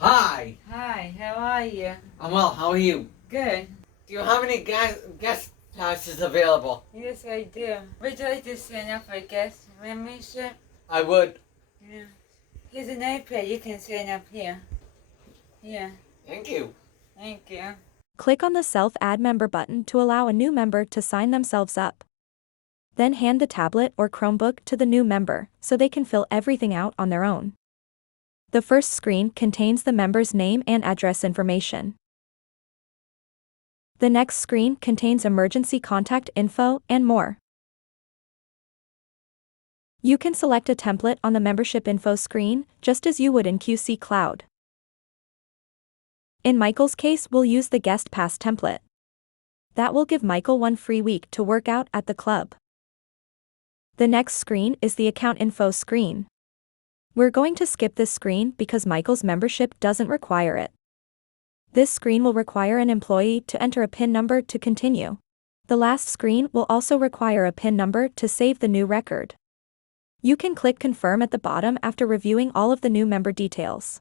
Hi. Hi, how are you? I'm well. How are you? Good. Do you have any guest passes available? Yes, I do. Would you like to sign up for guest membership? I would. Yeah. Here's an iPad. You can sign up here. Yeah. Thank you. Thank you. Click on the Self-Add Member button to allow a new member to sign themselves up. Then hand the tablet or Chromebook to the new member so they can fill everything out on their own. The first screen contains the member's name and address information. The next screen contains emergency contact info and more. You can select a template on the membership info screen, just as you would in QuikCheK Cloud. In Michael's case, we'll use the Guest Pass template. That will give Michael 1 free week to work out at the club. The next screen is the account info screen. We're going to skip this screen because Michael's membership doesn't require it. This screen will require an employee to enter a PIN number to continue. The last screen will also require a PIN number to save the new record. You can click Confirm at the bottom after reviewing all of the new member details.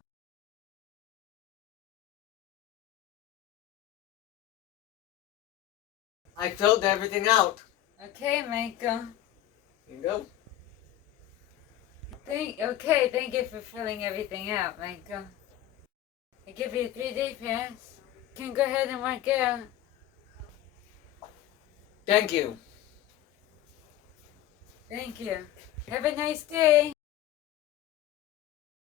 I filled everything out. Okay, Michael. Here you go. Thank you for filling everything out, Michael. I give you a 3-day pass. You can go ahead and work out. Thank you. Thank you. Have a nice day.